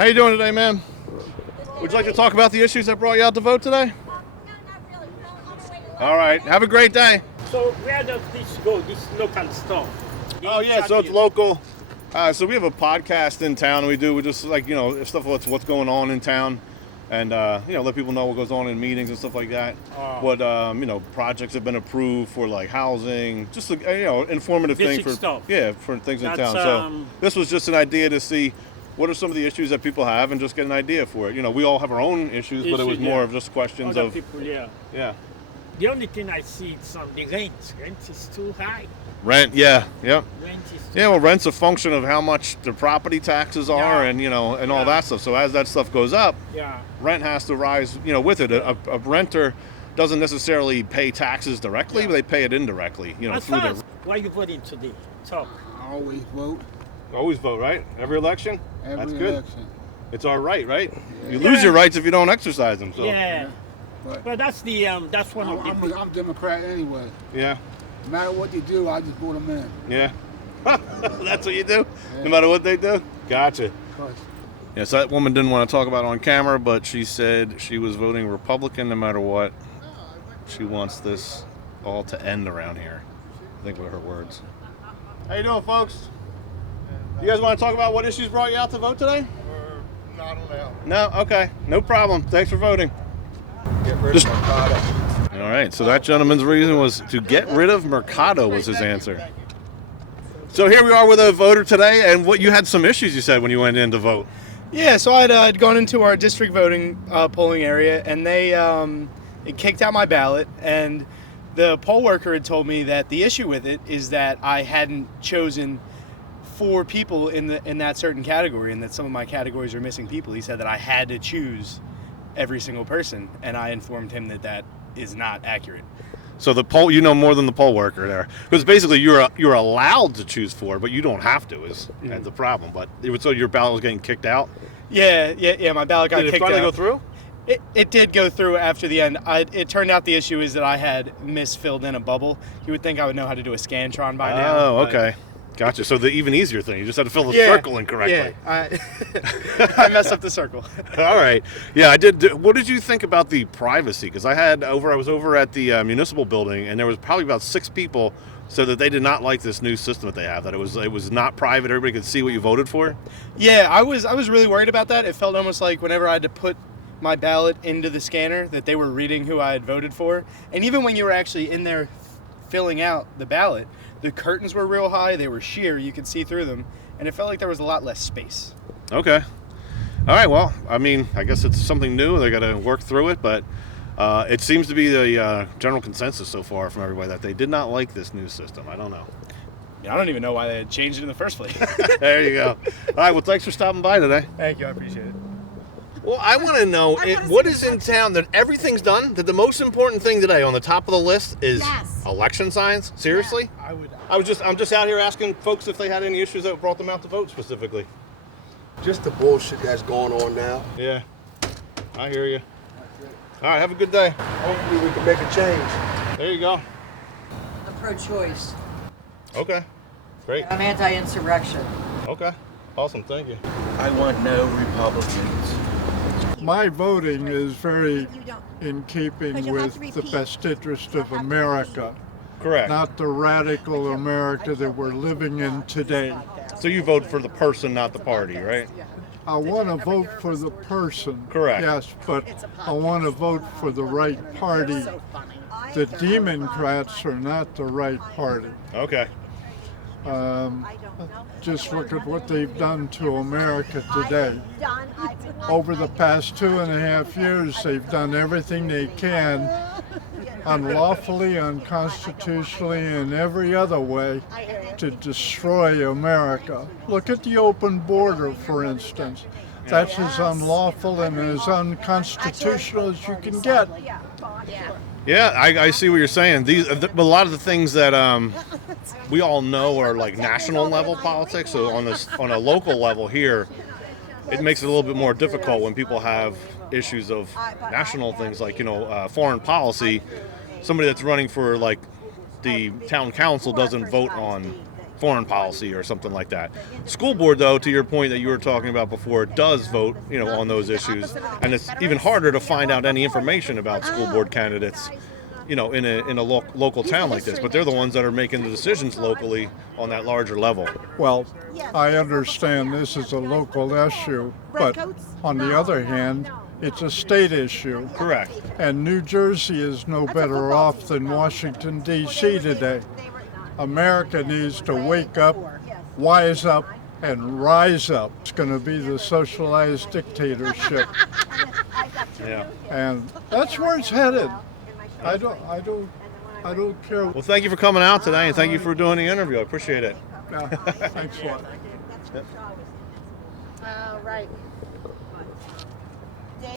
How you doing today, ma'am? Would you like to talk about the issues that brought you out to vote today? All right. Have a great day. So where does this go, this local store? Oh, yeah, so it's local. So we have a podcast in town. We just like, stuff what's going on in town. And, let people know what goes on in meetings and stuff like that. What, projects have been approved for, like, housing. Just, informative thing for stuff. Yeah, for things in town. So this was just an idea to see what are some of the issues that people have and just get an idea for it. We all have our own issues, but it was more of just questions Other of... people, yeah. Yeah. The only thing I see is the rent. Rent is too high. Rent, yeah, yep. Rent is too Yeah, well, rent's a function of how much the property taxes are and all that stuff. So as that stuff goes up, rent has to rise, with it. A renter doesn't necessarily pay taxes directly, but they pay it indirectly, through their... Why are you voting today? Talk. I always vote. Always vote, right? Every election? That's good. Election. It's our right, right? Yeah. You lose your rights if you don't exercise them. So. Yeah. But that's one of the... I'm Democrat anyway. Yeah. No matter what they do, I just vote them in. Yeah. That's what you do? Yeah. No matter what they do? Gotcha. Yeah, so that woman didn't want to talk about it on camera, but she said she was voting Republican no matter what. She wants this all to end around here. I think were her words. How you doing, folks? You guys want to talk about what issues brought you out to vote today? We're not allowed. No? Okay. No problem. Thanks for voting. Get rid of Mercado. All right. So that gentleman's reason was to get rid of Mercado was his answer. So here we are with a voter today, and you had some issues, you said, when you went in to vote. Yeah, so I'd gone into our district voting polling area, and it kicked out my ballot, and the poll worker had told me that the issue with it is that I hadn't chosen 4 people in that certain category, and that some of my categories are missing people. He said that I had to choose every single person, and I informed him that is not accurate. So the poll, more than the poll worker there, because basically you're allowed to choose 4, but you don't have to. Is the problem? But so your ballot was getting kicked out. Yeah. My ballot got kicked out. Did it finally go through? It did go through after the end. It turned out the issue is that I had misfilled in a bubble. You would think I would know how to do a Scantron by now. Oh, okay. Gotcha. So the even easier thing, you just had to fill the circle in correctly. Yeah, I messed up the circle. All right. Yeah, I did. What did you think about the privacy? Because I was over at the municipal building, and there was probably about 6 people said that they did not like this new system that they have. That it was not private. Everybody could see what you voted for. Yeah, I was really worried about that. It felt almost like whenever I had to put my ballot into the scanner, that they were reading who I had voted for. And even when you were actually in there filling out the ballot, the curtains were real high, they were sheer, you could see through them, and it felt like there was a lot less space. Okay. All right, well, I guess it's something new. They got to work through it, but it seems to be the general consensus so far from everybody that they did not like this new system. I don't know. Yeah, I don't even know why they had changed it in the first place. There you go. All right, well, thanks for stopping by today. Thank you, I appreciate it. Well, I want to know what is in town that everything's done. That the most important thing today on the top of the list is election signs. Seriously, I'm just out here asking folks if they had any issues that brought them out to vote specifically. Just the bullshit that's going on now. Yeah, I hear you. All right, have a good day. Hopefully we can make a change. There you go. I'm pro-choice. Okay, great. I'm anti-insurrection. Okay, awesome. Thank you. I want no Republicans. My voting is very in keeping with the best interest of America. Correct. Not the radical America that we're living in today. So you vote for the person, not the party, right? I want to vote for the person. Correct. Yes, but I want to vote for the right party. The Democrats are not the right party. Okay. Just look at what they've done to America today. Over the past 2.5 years, they've done everything they can, unlawfully, unconstitutionally, and every other way, to destroy America. Look at the open border, for instance. That's as unlawful and as unconstitutional as you can get. Yeah, I see what you're saying. A lot of the things that we all know are like national level politics. So on a local level here, it makes it a little bit more difficult when people have issues of national things like foreign policy. Somebody that's running for like the town council doesn't vote on foreign policy or something like that. School board, though, to your point that you were talking about before, does vote, on those issues, and it's even harder to find out any information about school board candidates, in a local town like this. But they're the ones that are making the decisions locally on that larger level. Well, I understand this is a local issue, but on the other hand, it's a state issue. Correct. And New Jersey is no better off than Washington, D.C. today. America needs to wake up, wise up, and rise up. It's going to be the socialized dictatorship. Yeah. And that's where it's headed. I don't care. Well, thank you for coming out today, and thank you for doing the interview. I appreciate it. Thanks a lot. Right.